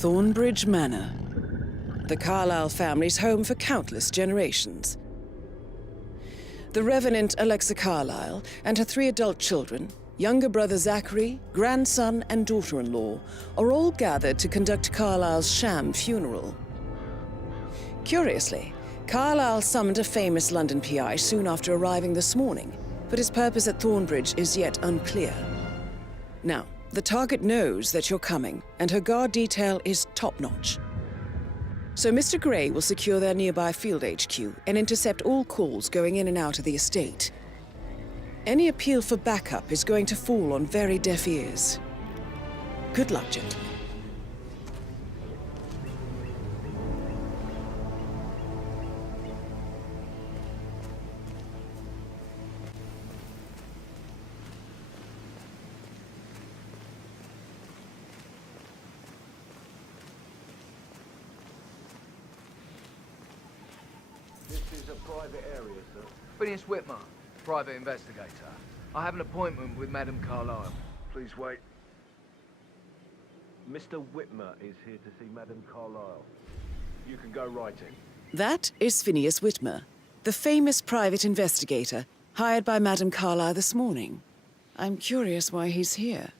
Thornbridge Manor, the Carlyle family's home for countless generations. The Revenant Alexa Carlyle and her 3 adult children, younger brother Zachary, grandson and daughter-in-law, are all gathered to conduct Carlyle's sham funeral. Curiously, Carlyle summoned a famous London PI soon after arriving this morning, but his purpose at Thornbridge is yet unclear. Now, the target knows that you're coming, and her guard detail is top-notch. So Mr. Gray will secure their nearby field HQ and intercept all calls going in and out of the estate. Any appeal for backup is going to fall on very deaf ears. Good luck, gentlemen. This is a private area, sir. Phineas Whitmer, private investigator. I have an appointment with Madame Carlyle. Please wait. Mr. Whitmer is here to see Madame Carlyle. You can go right in. That is Phineas Whitmer, the famous private investigator hired by Madame Carlyle this morning. I'm curious why he's here.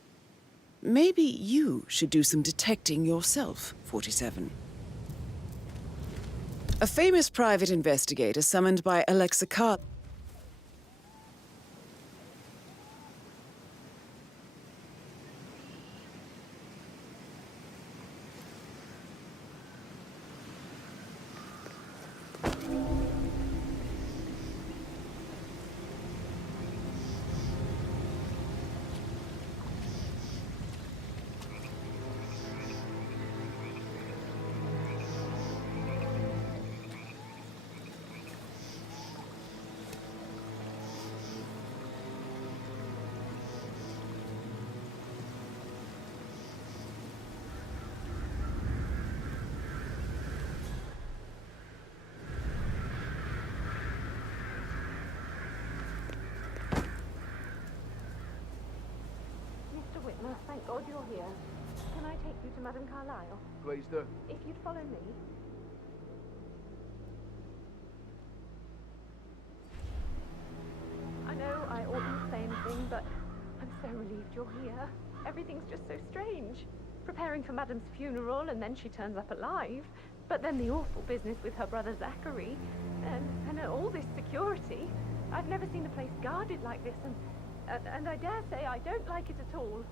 Maybe you should do some detecting yourself, 47. A famous private investigator summoned by Alexa Carlyle. Mr. Whitmer, thank God you're here. Can I take you to Madame Carlyle? Please do. If you'd follow me. I know I oughtn't say anything, but I'm so relieved you're here. Everything's just so strange. Preparing for Madame's funeral, and then she turns up alive. But then the awful business with her brother Zachary, and all this security. I've never seen a place guarded like this, and I dare say I don't like it at all.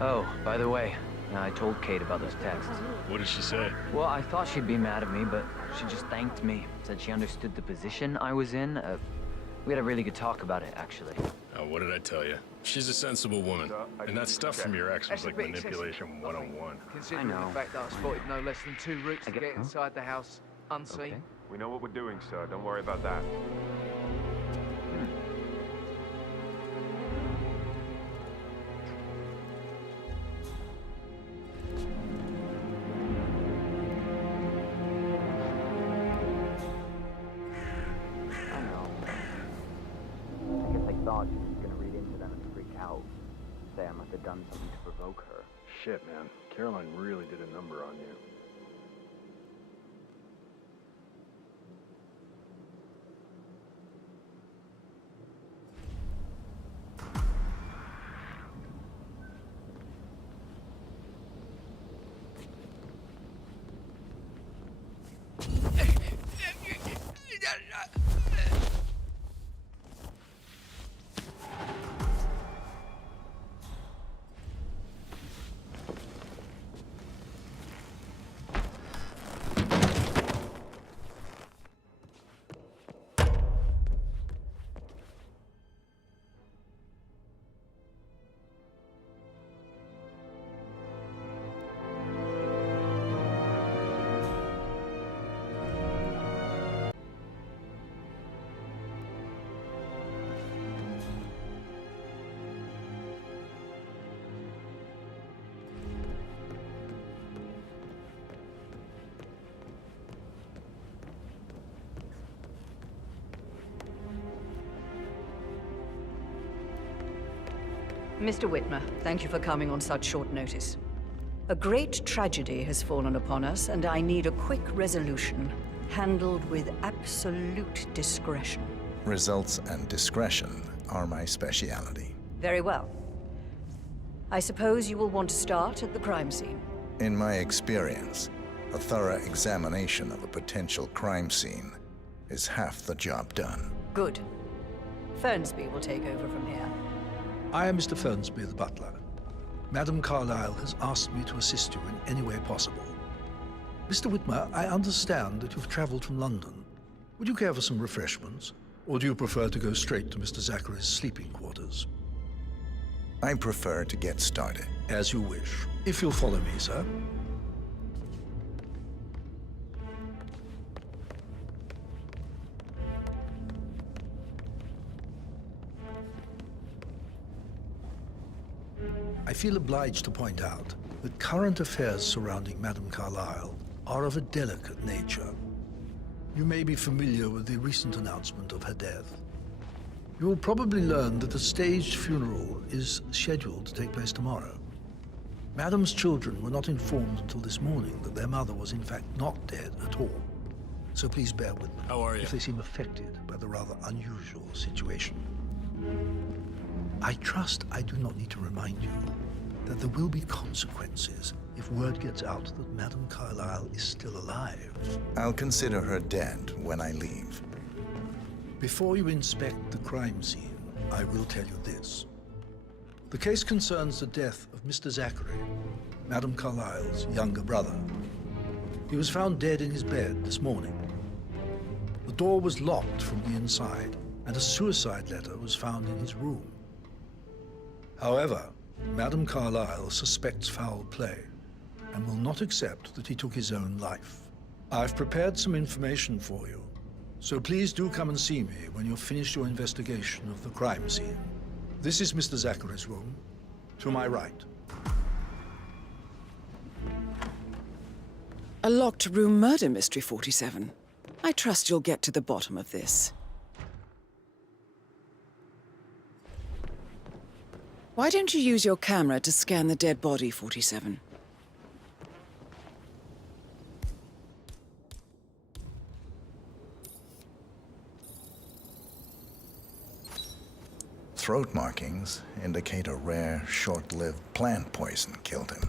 Oh, by the way, I told Kate about those texts. What did she say? Well, I thought she'd be mad at me, but she just thanked me. Said she understood the position I was in. We had a really good talk about it, actually. Oh, what did I tell you? She's a sensible woman. And that stuff from your ex was That's a like bit manipulation 101. Considering I know. the fact that I spotted no less than 2 routes to I get- get inside the house unseen. Okay. We know what we're doing, sir. Don't worry about that. I know. I guess I thought she was gonna read into them and freak out. Say I must have done something to provoke her. Shit, man. Caroline really did a number on you. Mr. Whitmer, thank you for coming on such short notice. A great tragedy has fallen upon us, and I need a quick resolution, handled with absolute discretion. Results and discretion are my speciality. Very well. I suppose you will want to start at the crime scene. In my experience, a thorough examination of a potential crime scene is half the job done. Good. Fernsby will take over from here. I am Mr. Fernsby, the butler. Madame Carlyle has asked me to assist you in any way possible. Mr. Whitmer, I understand that you've traveled from London. Would you care for some refreshments? Or do you prefer to go straight to Mr. Zachary's sleeping quarters? I prefer to get started. As you wish. If you'll follow me, sir. I feel obliged to point out that current affairs surrounding Madame Carlyle are of a delicate nature. You may be familiar with the recent announcement of her death. You will probably learn that a staged funeral is scheduled to take place tomorrow. Madame's children were not informed until this morning that their mother was in fact not dead at all. So please bear with them. How are you? If they seem affected by the rather unusual situation. I trust I do not need to remind you that there will be consequences if word gets out that Madame Carlyle is still alive. I'll consider her dead when I leave. Before you inspect the crime scene, I will tell you this. The case concerns the death of Mr. Zachary, Madame Carlyle's younger brother. He was found dead in his bed this morning. The door was locked from the inside, and a suicide letter was found in his room. However, Madame Carlyle suspects foul play and will not accept that he took his own life. I've prepared some information for you, so please do come and see me when you've finished your investigation of the crime scene. This is Mr. Zachary's room, to my right. A locked room murder mystery, 47. I trust you'll get to the bottom of this. Why don't you use your camera to scan the dead body, 47? Throat markings indicate a rare, short-lived plant poison killed him.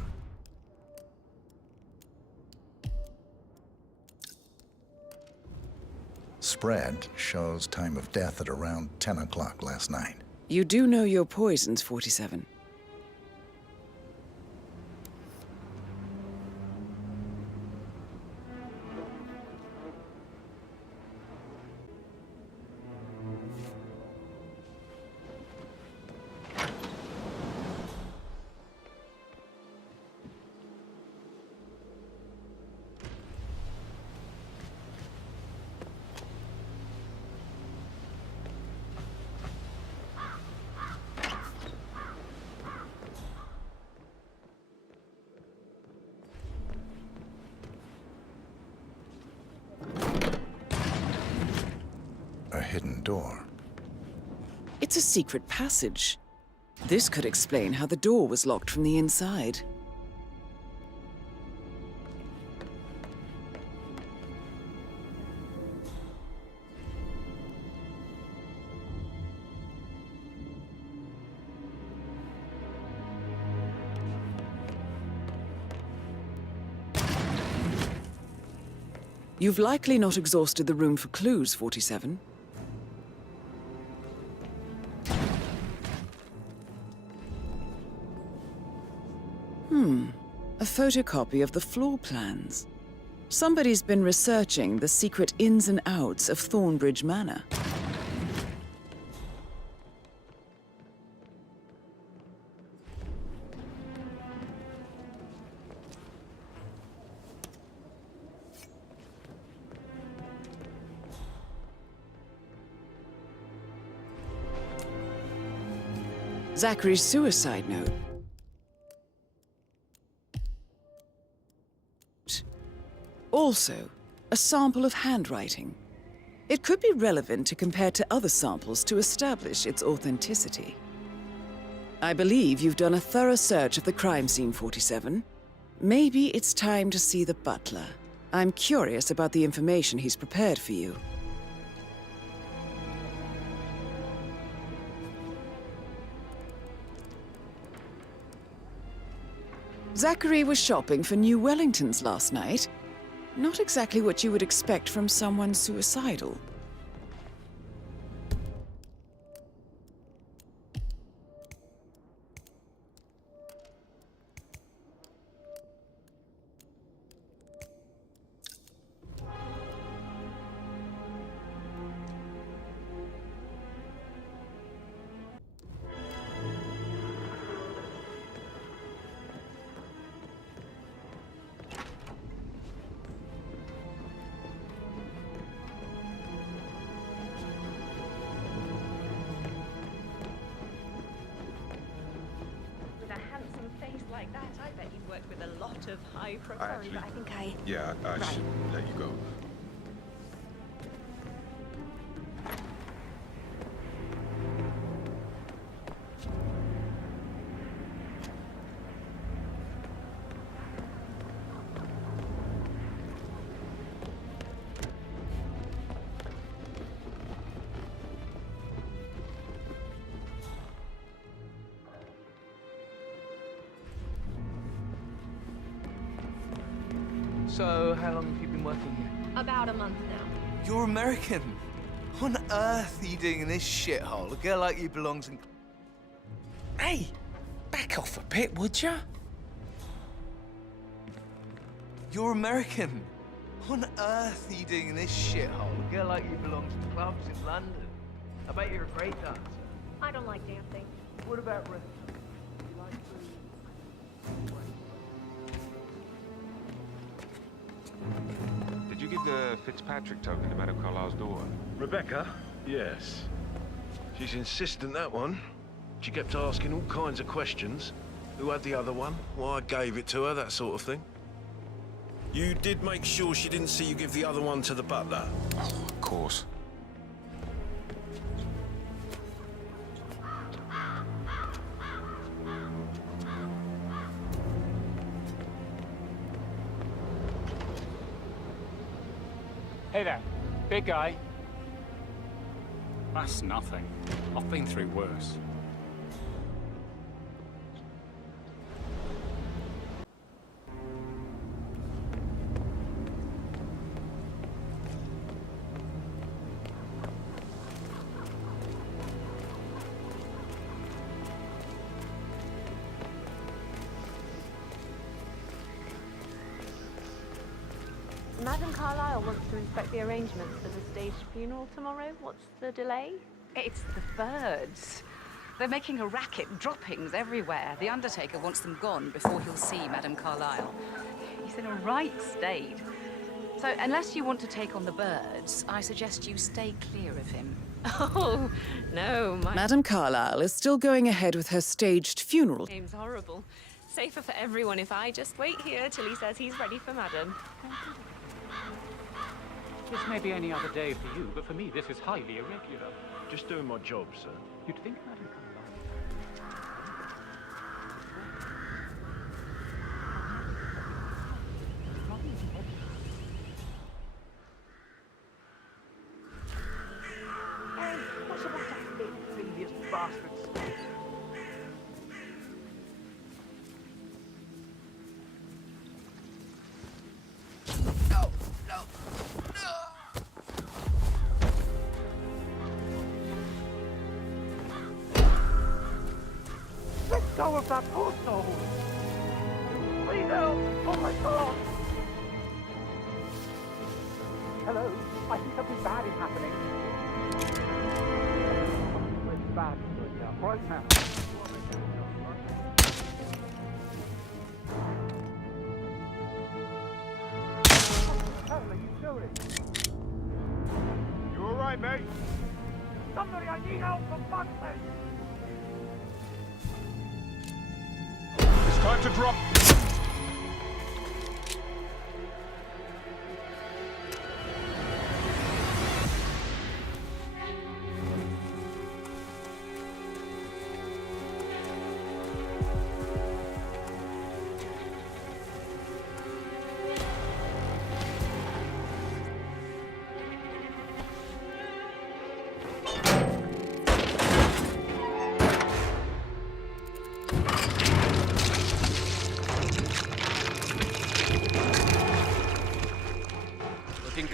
Spread shows time of death at around 10 o'clock last night. You do know your poisons, 47. A hidden door. It's a secret passage. This could explain how the door was locked from the inside. You've likely not exhausted the room for clues, 47. A photocopy of the floor plans. Somebody's been researching the secret ins and outs of Thornbridge Manor. Zachary's suicide note. Also, a sample of handwriting. It could be relevant to compare to other samples to establish its authenticity. I believe you've done a thorough search of the crime scene, 47. Maybe it's time to see the butler. I'm curious about the information he's prepared for you. Zachary was shopping for new Wellingtons last night. Not exactly what you would expect from someone suicidal. Like that, I bet you've worked with a lot of high profile. But I think I... Yeah, I should let you go. So, how long have you been working here? About a month now. You're American. What on earth are you doing in this shithole? A girl like you belongs in... Hey, back off a bit, would ya? You're American. What on earth are you doing in this shithole? A girl like you belongs to clubs in London. I bet you're a great dancer. I don't like dancing. What about restaurants? Did you give the Fitzpatrick token to Madame Carlyle's daughter? Rebecca? Yes. She's insistent, that one. She kept asking all kinds of questions. Who had the other one? Why I gave it to her, that sort of thing. You did make sure she didn't see you give the other one to the butler? Oh, of course. Hey there, big guy. That's nothing. I've been through worse. Madame Carlyle wants to inspect the arrangements for the staged funeral tomorrow. What's the delay? It's the birds. They're making a racket, droppings everywhere. The Undertaker wants them gone before he'll see Madame Carlyle. He's in a right state. So unless you want to take on the birds, I suggest you stay clear of him. Oh, no, my Madame Carlyle is still going ahead with her staged funeral. name's horrible. Safer for everyone if I just wait here till he says he's ready for Madame. This may be any other day for you, but for me, this is highly irregular. Just doing my job, sir. You'd think Madame Carlyle... Hey, what's about that big envious bastards? No, no, no! Let go of that poor soul! Please help! Oh my God! Hello? I think something bad is happening. Something bad is going down right now. What the hell are you doing? You alright, mate? Somebody, I need help for fuck's sake! It's time to drop.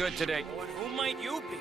good today. Oh, and who might you be?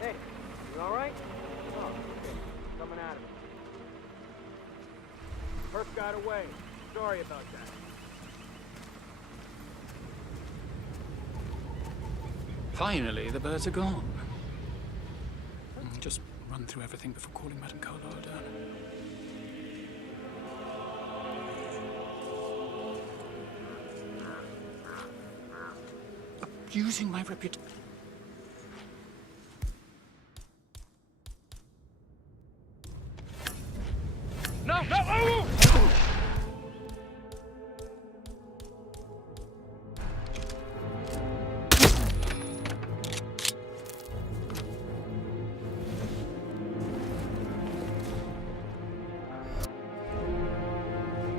Hey, you alright? Oh, okay. Coming at him. First got away. Sorry about that. Finally, the birds are gone. Just run through everything before calling Madame Carlyle down. Abusing my reputation. No! No! Oh!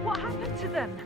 What happened to them?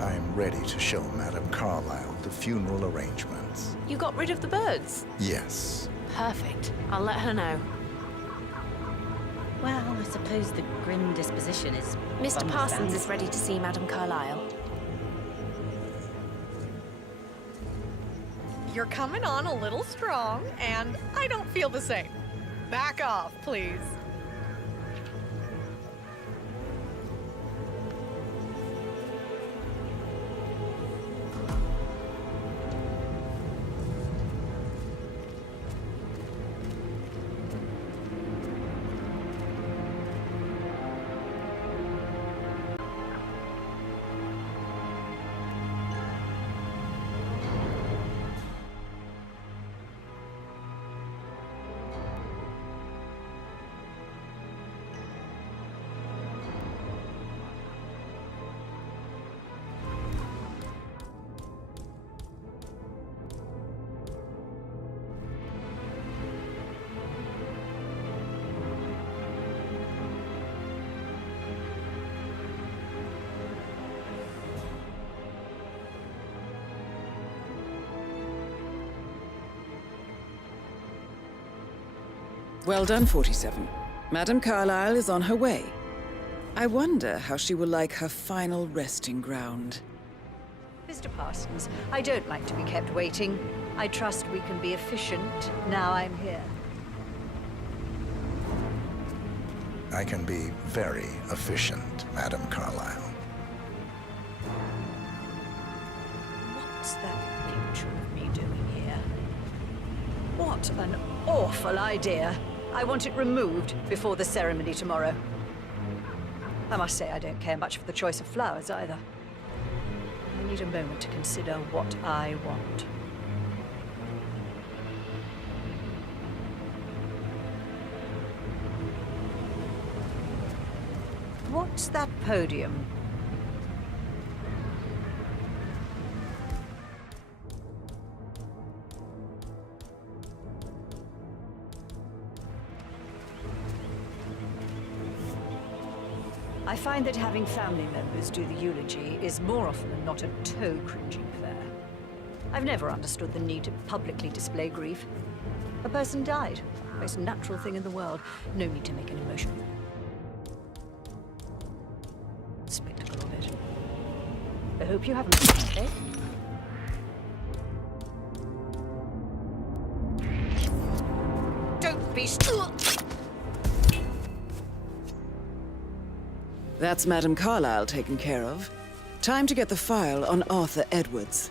I'm ready to show Madame Carlyle the funeral arrangements. You got rid of the birds? Yes. Perfect. I'll let her know. Well, I suppose the grim disposition is... Mr. Parsons is ready to see Madame Carlyle. You're coming on a little strong, and I don't feel the same. Back off, please. Well done, 47. Madame Carlyle is on her way. I wonder how she will like her final resting ground. Mr. Parsons, I don't like to be kept waiting. I trust we can be efficient now I'm here. I can be very efficient, Madame Carlyle. What's that picture of me doing here? What an awful idea. I want it removed before the ceremony tomorrow. I must say I don't care much for the choice of flowers either. I need a moment to consider what I want. What's that podium? I find that having family members do the eulogy is more often than not a toe-cringing affair. I've never understood the need to publicly display grief. A person died. Most natural thing in the world. No need to make an emotion. Spectacle of it. I hope you haven't. Eh? Don't be That's Madame Carlyle taken care of. Time to get the file on Arthur Edwards.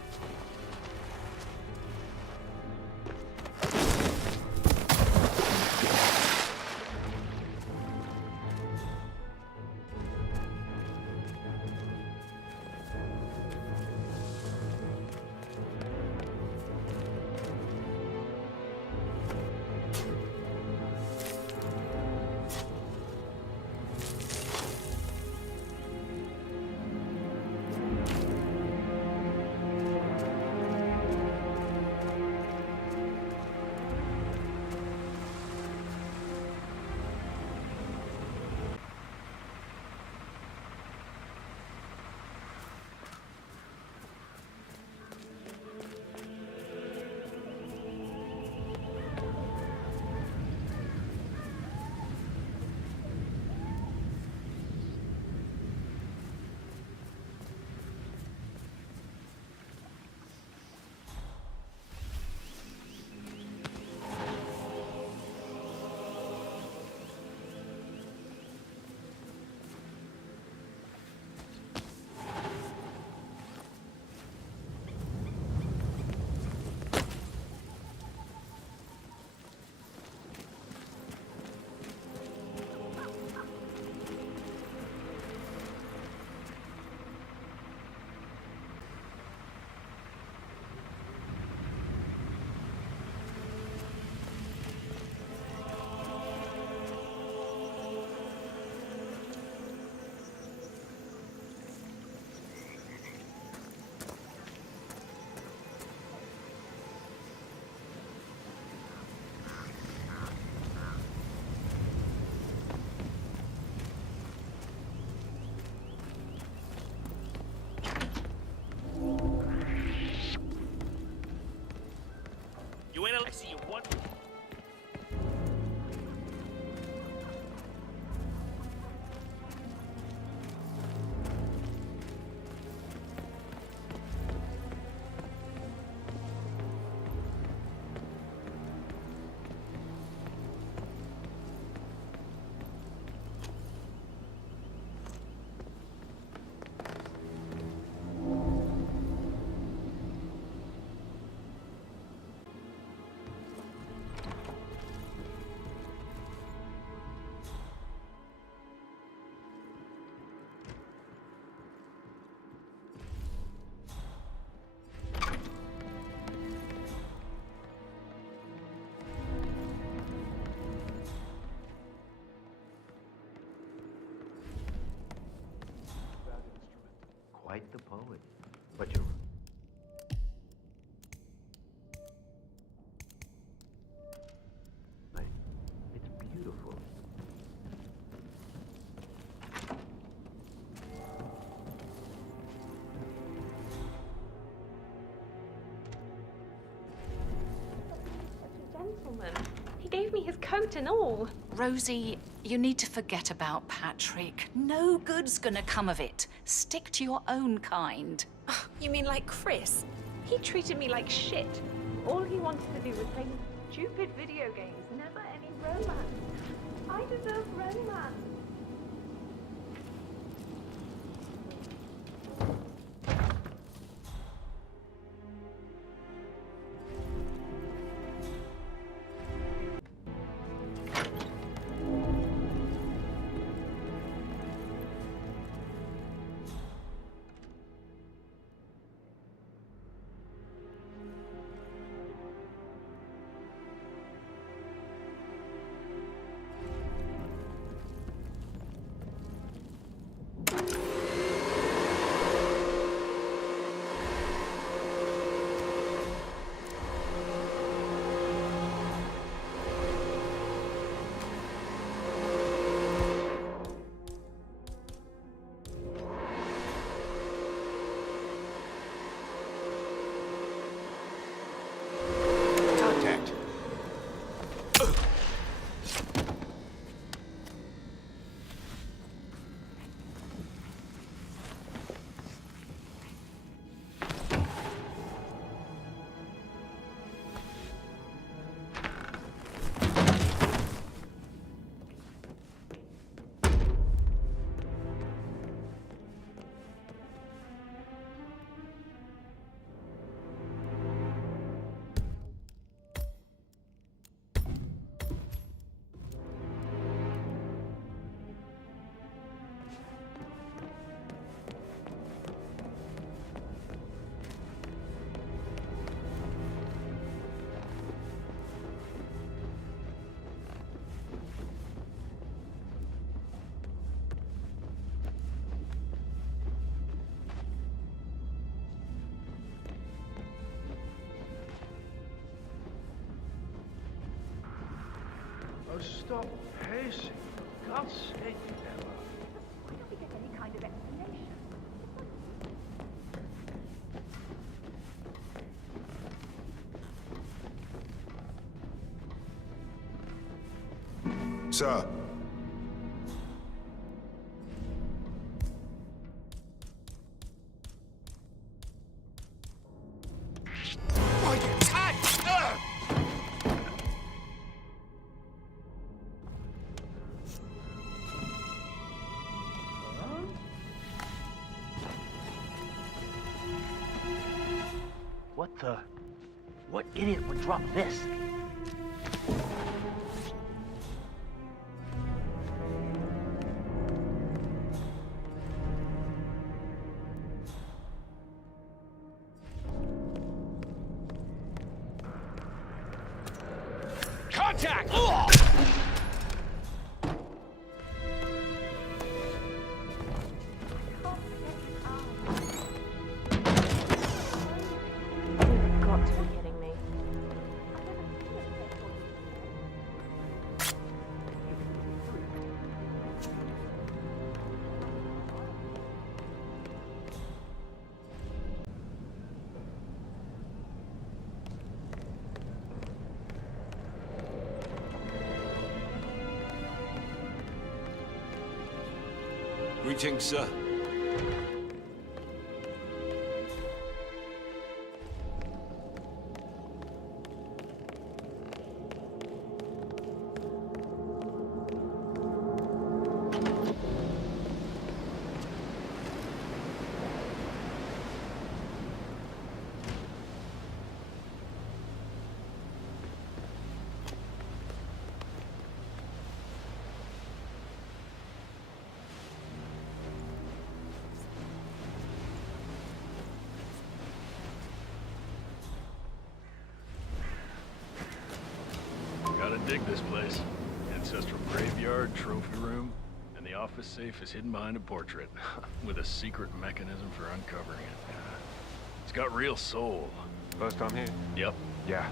I see you one. Quite the poet. But you're... It's beautiful. Such a gentleman. He gave me his coat and all. Rosie, you need to forget about Patrick. No good's gonna come of it. Stick to your own kind. Oh, you mean like Chris? He treated me like shit. All he wanted to do was play stupid video games, never any romance. I deserve romance. Oh, stop pacing. For God's sake, Emma. Why don't we get any kind of explanation? Sir. What the? What idiot would drop this? Contact! You've got to be kidding me. Greetings, sir. Gotta dig this place. Ancestral graveyard, trophy room, and the office safe is hidden behind a portrait, with a secret mechanism for uncovering it. It's got real soul. First time here? Yep. Yeah.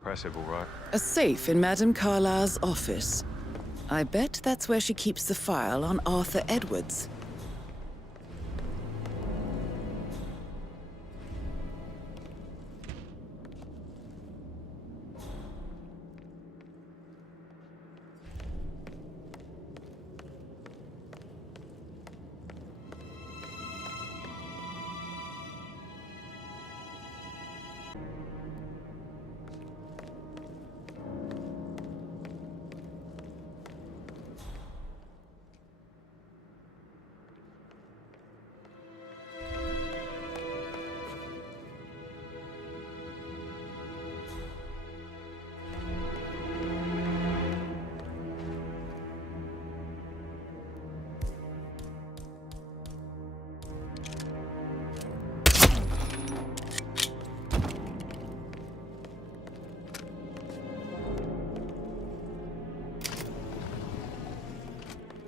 Impressive, all right. A safe in Madame Carlyle's office. I bet that's where she keeps the file on Arthur Edwards.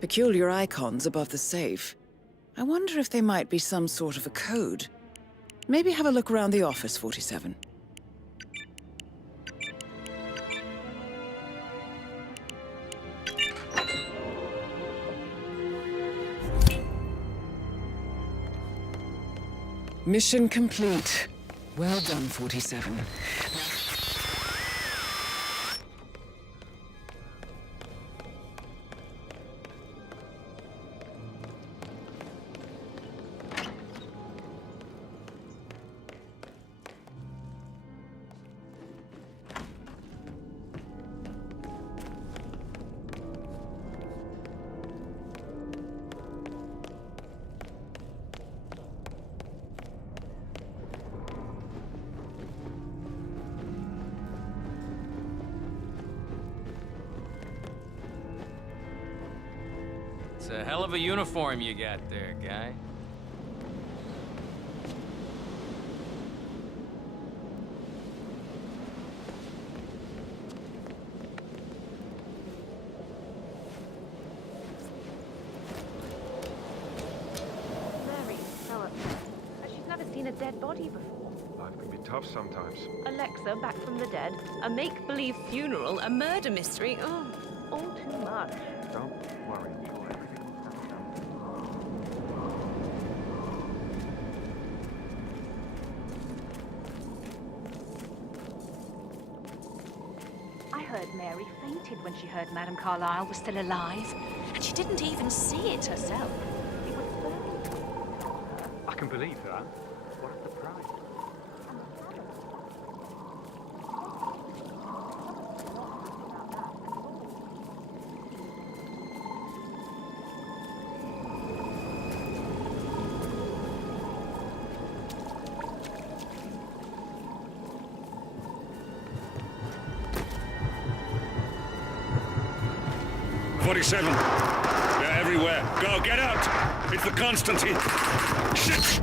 Peculiar icons above the safe. I wonder if they might be some sort of a code. Maybe have a look around the office, 47. Mission complete. Well done, 47. It's a hell of a uniform you got there, guy. Mary, so upset. She's never seen a dead body before. Life can be tough sometimes. Alexa back from the dead, a make-believe funeral, a murder mystery. Oh, all too much. Don't worry, I'm sure everything will settle down. I heard Mary fainted when she heard Madame Carlyle was still alive. And she didn't even see it herself. It was I can believe that. What a surprise. 47. They're everywhere. Go, get out! It's the Constantine. Shit!